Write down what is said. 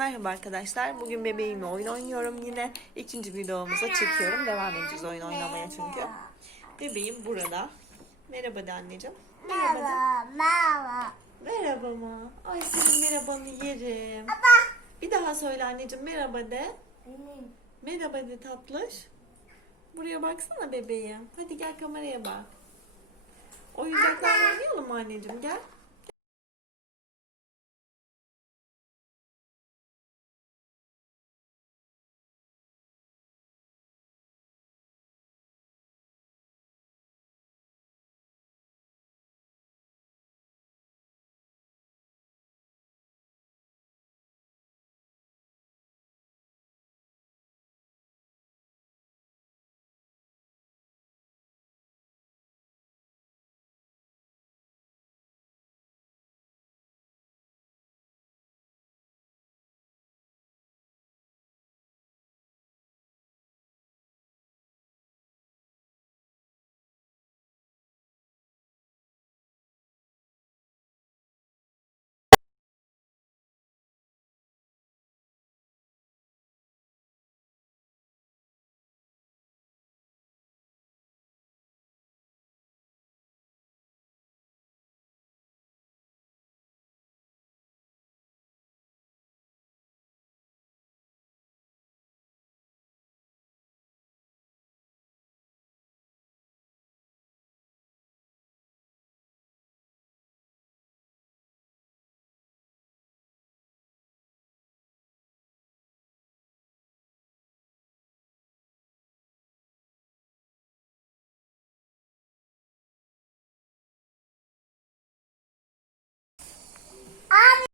Merhaba arkadaşlar. Bugün bebeğimle oyun oynuyorum yine. İkinci videomuza çekiyorum. Devam edeceğiz oyun oynamaya çünkü. Bebeğim burada. Merhaba de anneciğim. Merhaba de. Merhaba, merhaba. Mı? Ay senin merhabanı yerim. Bir daha söyle anneciğim merhaba de. Merhaba de tatlış. Buraya baksana bebeğim. Hadi gel kameraya bak. Oyuncaklarla oynayalım mı anneciğim? Gel. ¡Adiós!